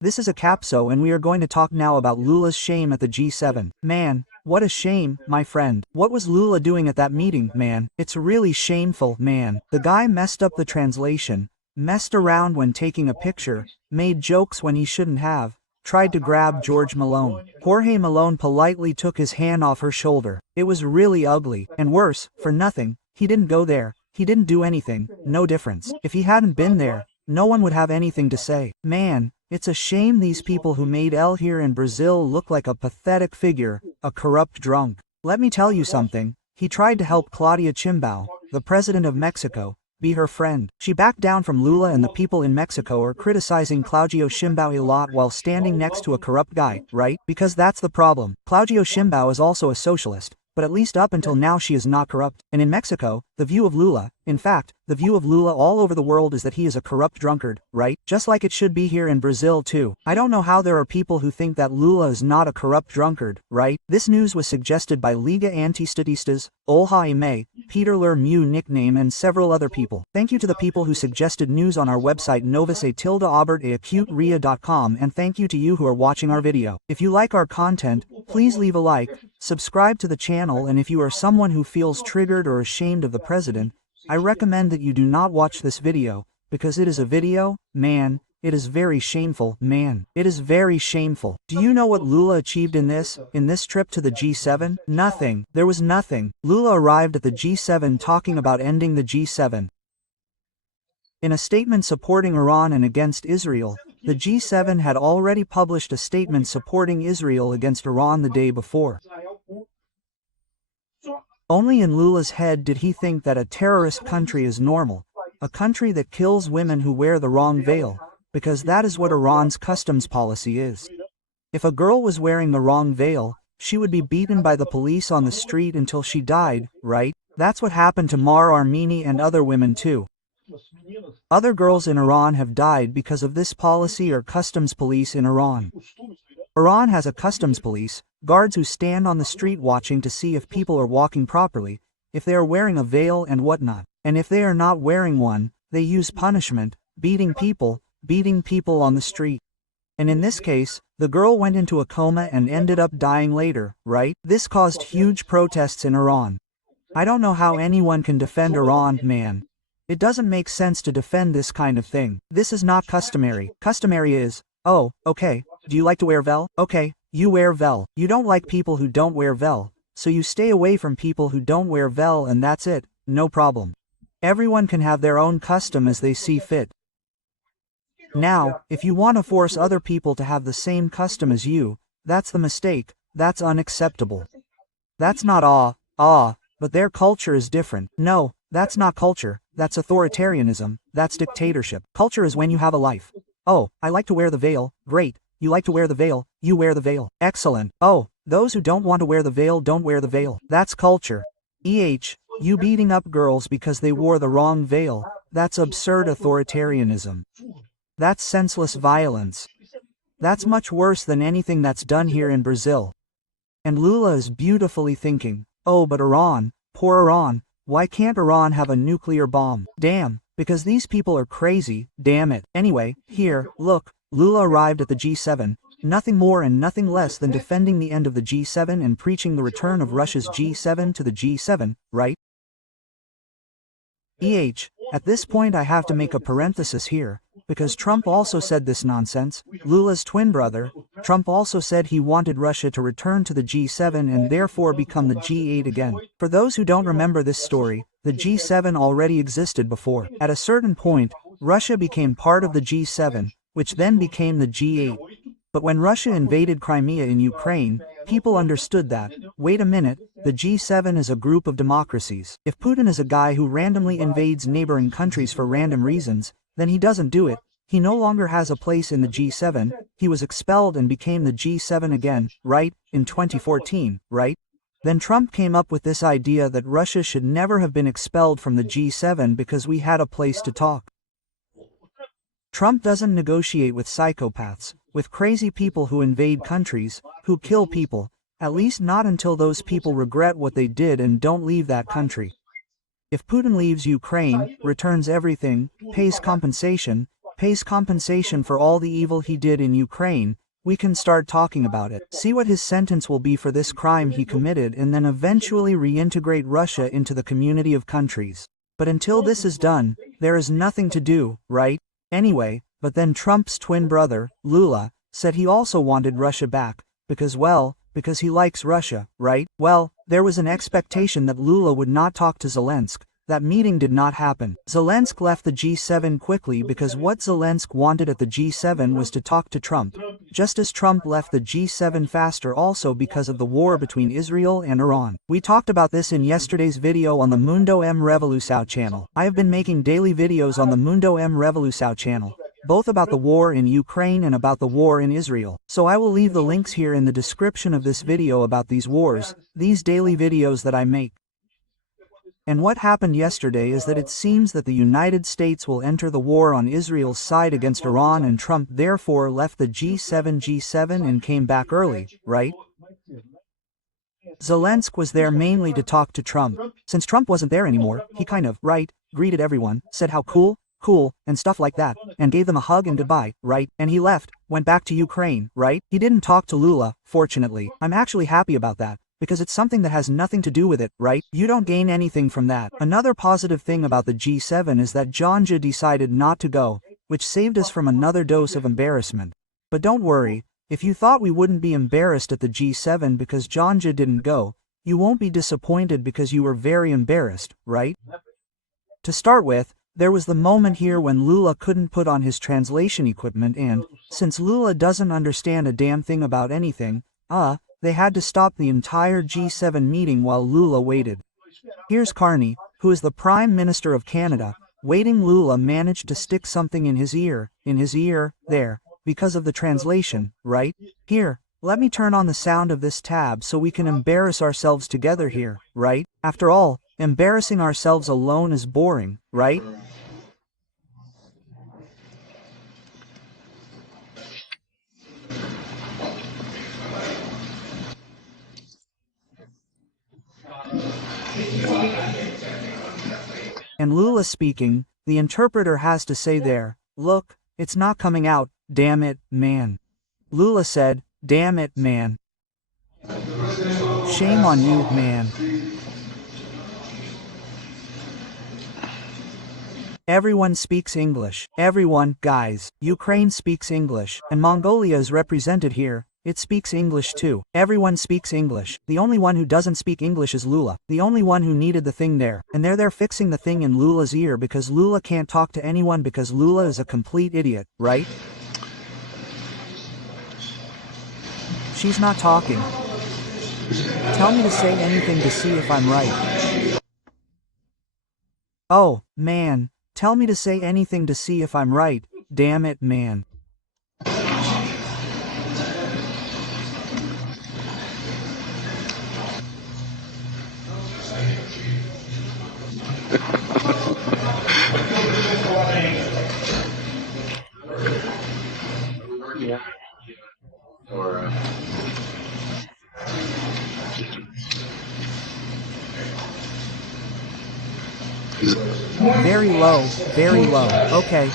This is a capso and we are going to talk now about LULA's shame at the G7. Man, what a shame, my friend. What was LULA doing at that meeting, man? It's really shameful, man. The guy messed up the translation, messed around when taking a picture, made jokes when he shouldn't have, tried to grab George Malone. Jorge Malone politely took his hand off her shoulder. It was really ugly, and worse, for nothing. He didn't go there. He didn't do anything. No difference. If he hadn't been there, no one would have anything to say. Man, it's a shame these people who made L here in Brazil look like a pathetic figure, a corrupt drunk. Let me tell you something. He tried to help Claudia Sheinbaum, the president of Mexico, be her friend. She backed down from LULA, and the people in Mexico are criticizing Claudia Sheinbaum a lot while standing next to a corrupt guy, right? Because that's the problem. Claudia Sheinbaum is also a socialist, but at least up until now she is not corrupt. And in Mexico, the view of LULA, in fact, the view of LULA all over the world is that he is a corrupt drunkard, right? Just like it should be here in Brazil too. I don't know how there are people who think that LULA is not a corrupt drunkard, right? This news was suggested by Liga Antistatistas, Olha Ime, Peter Ler Mew nickname, and several other people. Thank you to the people who suggested news on our website novus@tildeobert@acuteria.com, and thank you to you who are watching our video. If you like our content, please leave a like, subscribe to the channel, and if you are someone who feels triggered or ashamed of the president, I recommend that you do not watch this video, because it is a video, man, it is very shameful, man. It is very shameful. Do you know what LULA achieved in this trip to the G7? Nothing. There was nothing. LULA arrived at the G7 talking about ending the G7. In a statement supporting Iran and against Israel, the G7 had already published a statement supporting Israel against Iran the day before. Only in LULA's head did he think that a terrorist country is normal, a country that kills women who wear the wrong veil, because that is what Iran's customs policy is. If a girl was wearing the wrong veil, she would be beaten by the police on the street until she died, right? That's what happened to Mar Armeni and other women too. Other girls in Iran have died because of this policy or customs police in Iran. Iran has a customs police, guards who stand on the street watching to see if people are walking properly, if they are wearing a veil and whatnot. And if they are not wearing one, they use punishment, beating people on the street. And in this case, the girl went into a coma and ended up dying later, right? This caused huge protests in Iran. I don't know how anyone can defend Iran, man. It doesn't make sense to defend this kind of thing. This is not customary. Customary is, oh, okay, do you like to wear veil? Okay, you wear veil. You don't like people who don't wear veil, so you stay away from people who don't wear veil, and that's it, no problem. Everyone can have their own custom as they see fit. Now, if you want to force other people to have the same custom as you, that's the mistake, that's unacceptable. That's not but their culture is different. No, that's not culture, that's authoritarianism, that's dictatorship. Culture is when you have a life. Oh, I like to wear the veil, great. You like to wear the veil, you wear the veil. Excellent. Oh, those who don't want to wear the veil don't wear the veil. That's culture. You beating up girls because they wore the wrong veil, that's absurd authoritarianism. That's senseless violence. That's much worse than anything that's done here in Brazil. And LULA is beautifully thinking, oh, but Iran, poor Iran, why can't Iran have a nuclear bomb? Damn, because these people are crazy, damn it. Anyway, here, look. LULA arrived at the G7, nothing more and nothing less than defending the end of the G7 and preaching the return of Russia's G7 to the G7, right? At this point I have to make a parenthesis here, because Trump also said this nonsense. LULA's twin brother, Trump also said he wanted Russia to return to the G7 and therefore become the G8 again. For those who don't remember this story, the G7 already existed before. At a certain point, Russia became part of the G7, which then became the G8. But when Russia invaded Crimea in Ukraine, people understood that, wait a minute, the G7 is a group of democracies. If Putin is a guy who randomly invades neighboring countries for random reasons, then he doesn't do it. He no longer has a place in the G7, he was expelled and became the G7 again, right, in 2014, right? Then Trump came up with this idea that Russia should never have been expelled from the G7 because we had a place to talk. Trump doesn't negotiate with psychopaths, with crazy people who invade countries, who kill people, at least not until those people regret what they did and don't leave that country. If Putin leaves Ukraine, returns everything, pays compensation, pays compensation for all the evil he did in Ukraine, we can start talking about it. See what his sentence will be for this crime he committed and then eventually reintegrate Russia into the community of countries. But until this is done, there is nothing to do, right? Anyway, but then Trump's twin brother, LULA, said he also wanted Russia back, because he likes Russia, right? Well, there was an expectation that LULA would not talk to Zelensky. That meeting did not happen. Zelensky left the G7 quickly because what Zelensky wanted at the G7 was to talk to Trump, just as Trump left the G7 faster also because of the war between Israel and Iran. We talked about this in yesterday's video on the Mundo M Revolução channel. I have been making daily videos on the Mundo M Revolução channel, both about the war in Ukraine and about the war in Israel. So I will leave the links here in the description of this video about these wars, these daily videos that I make. And what happened yesterday is that it seems that the United States will enter the war on Israel's side against Iran, and Trump therefore left the G7 and came back early, right? Zelensky was there mainly to talk to Trump. Since Trump wasn't there anymore, he kind of, greeted everyone, said how cool, and stuff like that, and gave them a hug and goodbye, right? And he left, went back to Ukraine, right? He didn't talk to LULA, fortunately. I'm actually happy about that, because it's something that has nothing to do with it, right? You don't gain anything from that. Another positive thing about the G7 is that Jonja decided not to go, which saved us from another dose of embarrassment. But don't worry, if you thought we wouldn't be embarrassed at the G7 because Jonja didn't go, you won't be disappointed because you were very embarrassed, right? To start with, there was the moment here when LULA couldn't put on his translation equipment and, since LULA doesn't understand a damn thing about anything, they had to stop the entire G7 meeting while LULA waited. Here's Carney, who is the Prime Minister of Canada, waiting. LULA managed to stick something in his ear, there, because of the translation, right? Here, let me turn on the sound of this tab so we can embarrass ourselves together here, right? After all, embarrassing ourselves alone is boring, right? And LULA speaking, the interpreter has to say there, look, it's not coming out, damn it, man. LULA said, damn it, man. Shame on you, man. Everyone speaks English. Everyone, guys. Ukraine speaks English, and Mongolia is represented here. It speaks English too. Everyone speaks English. The only one who doesn't speak English is LULA. The only one who needed the thing there. And they're fixing the thing in LULA's ear because LULA can't talk to anyone because LULA is a complete idiot, right? She's not talking. Tell me to say anything to see if I'm right. Oh, man. Tell me to say anything to see if I'm right. Damn it, man. Yeah. Or Very low, very low. Okay.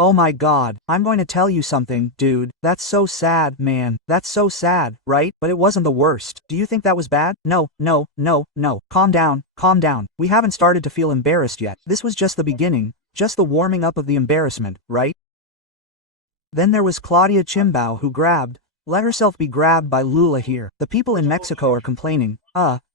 Oh my god, I'm going to tell you something, dude. That's so sad, man. That's so sad, right? But it wasn't the worst. Do you think that was bad? No. Calm down, calm down. We haven't started to feel embarrassed yet. This was just the beginning, just the warming up of the embarrassment, right? Then there was Claudia Sheinbaum who let herself be grabbed by LULA here. The people in Mexico are complaining,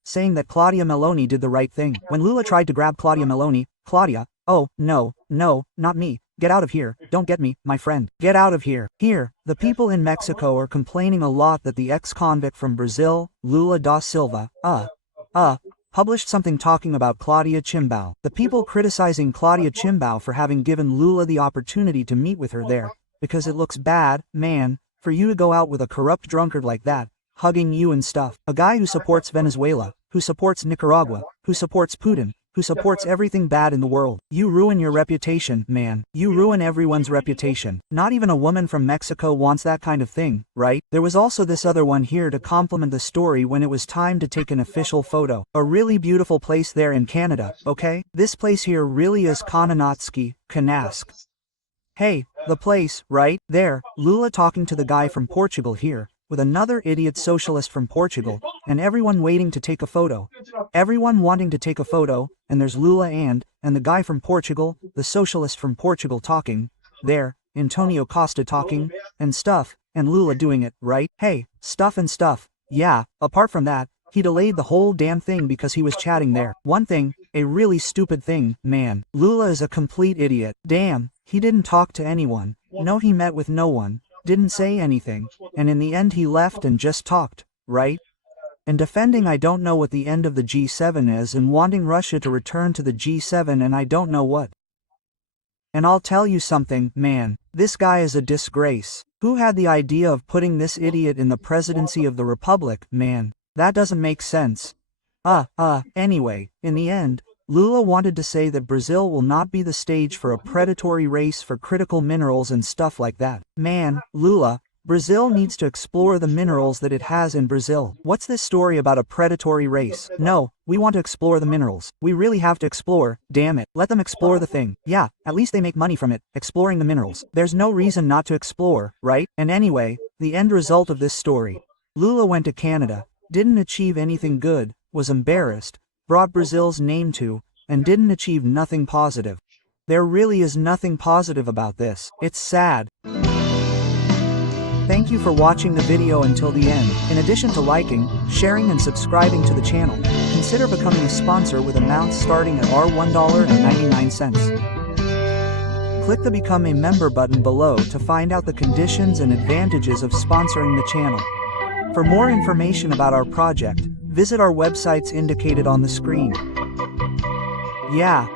saying that Claudia Meloni did the right thing. When LULA tried to grab Claudia Meloni, Claudia, oh, no, not me. Get out of here, don't get me, my friend. Get out of here. Here, the people in Mexico are complaining a lot that the ex-convict from Brazil, Lula da Silva, published something talking about Claudia Sheinbaum. The people criticizing Claudia Sheinbaum for having given Lula the opportunity to meet with her there, because it looks bad, man, for you to go out with a corrupt drunkard like that, hugging you and stuff. A guy who supports Venezuela, who supports Nicaragua, who supports Putin, who supports everything bad in the world. You ruin your reputation, man. You ruin everyone's reputation. Not even a woman from Mexico wants that kind of thing, right? There was also this other one here to complement the story when it was time to take an official photo. A really beautiful place there in Canada, okay? This place here really is Kananatsky, Kanask. Hey, the place, right? There, Lula talking to the guy from Portugal here, with another idiot socialist from Portugal, and everyone waiting to take a photo. Everyone wanting to take a photo, and there's Lula and the guy from Portugal, the socialist from Portugal talking, there, Antonio Costa talking, and stuff, and Lula doing it, right? Hey, stuff and stuff. Yeah, apart from that, he delayed the whole damn thing because he was chatting there. One thing, a really stupid thing, man. Lula is a complete idiot. Damn, he didn't talk to anyone. No, he met with no one. Didn't say anything, and in the end he left and just talked, right? And defending I don't know what the end of the G7 is and wanting Russia to return to the G7 and I don't know what. And I'll tell you something, man, this guy is a disgrace. Who had the idea of putting this idiot in the presidency of the Republic, man? That doesn't make sense. Anyway, in the end, Lula wanted to say that Brazil will not be the stage for a predatory race for critical minerals and stuff like that. Man, Lula, Brazil needs to explore the minerals that it has in Brazil. What's this story about a predatory race? No, we want to explore the minerals. We really have to explore, damn it. Let them explore the thing. Yeah, at least they make money from it, exploring the minerals. There's no reason not to explore, right? And anyway, the end result of this story. Lula went to Canada, didn't achieve anything good, was embarrassed, brought Brazil's name to, and didn't achieve nothing positive. There really is nothing positive about this. It's sad. Thank you for watching the video until the end. In addition to liking, sharing and subscribing to the channel, consider becoming a sponsor with amounts starting at $1.99. Click the Become a Member button below to find out the conditions and advantages of sponsoring the channel. For more information about our project, visit our websites indicated on the screen. Yeah.